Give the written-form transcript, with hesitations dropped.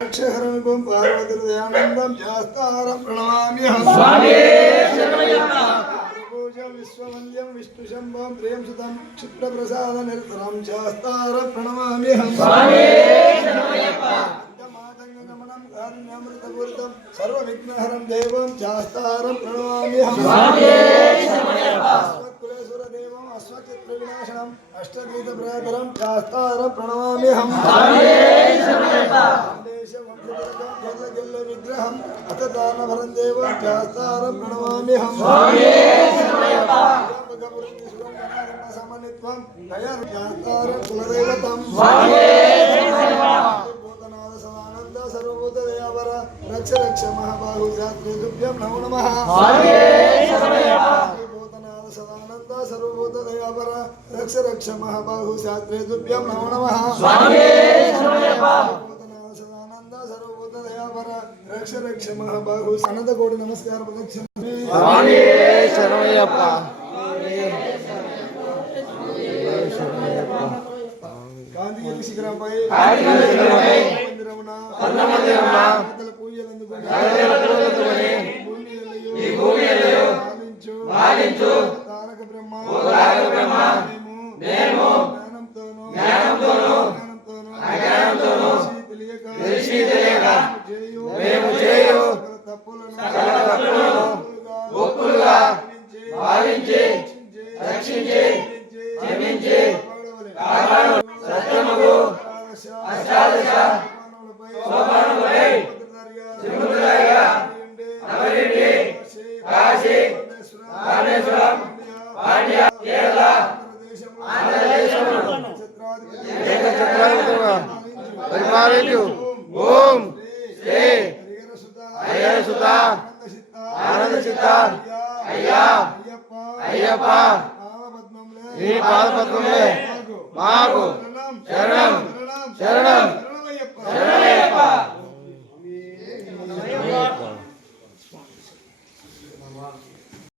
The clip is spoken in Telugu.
अक्षहरणं पार्वतीदयानन्दं शास्तारं प्रणमाम्यहं स्वामी शरणमय्यप्पा पूजं विश्ववन्द्यं विष्णुशम्भों प्रियं सुतं क्षिप्रप्रसादनिरतरं शास्तारं प्रणमाम्यहं स्वामी शरणमय्यप्पा मातङ्गगमनं कारुण्यामृतपूरितं सर्वविघ्नहरं देवं शास्तारं प्रणमाम्यहं स्वामी शरणमय्यप्पा अस्मत्कुलेश्वरदेवम् अस्मच्चित्रविनाशनम् अष्टगीतप्रातरं शास्तारं प्रणमाम्यहं स्वामी शरणमय्यप्पा जल विग्रहं अतदानभरं देवं शास्तारं प्रणमाम्यहं स्वामी शरणमय्यप्पा समन्वितं दयां शास्तारं कुलदैवतं स्वामी शरणमय्यप्पा भूतनाथ सदानंद सर्वभूतदयावर रक्ष रक्ष महाबाहु जात्रेभ्यं नमो नमः स्वामी शरणमय्यप्पा भूतनाथ सदानंद सर्वभूतदयावर रक्ष रक्ष महाबाहु जात्रेभ्यं नमो नमः स्वामी शरणमय्यप्पा रक्ष रक्ष महाबाहु अनंत कोटि नमस्कार प्रदक्षिण स्वामी शरणमय्यप्पा गांधी शिखरंपై ఈ భూమిలో పాలించు తారక బ్రహ్మ మేము జ్ఞానంతోనూ అజ్ఞానంతోనూ తెలియక మేము చేయు తప్పులను ఒప్పులుగా భావించి రక్షించి క్షమించి సత్యముకు అష్టాదశ సోపానములపై త్రిముఖులుగా నవరిండి కాశీ రామేశ్వరం పాండ్య కేరళ ఆంధ్రదేశములను ఏకఛత్రాధిపతిగా పరిపాలించు ఓం శ్రీ హరిహరసుత ఆనందచిత్త అయ్యప్ప ఈ పాదపద్మములే మాకు శరణం శరణం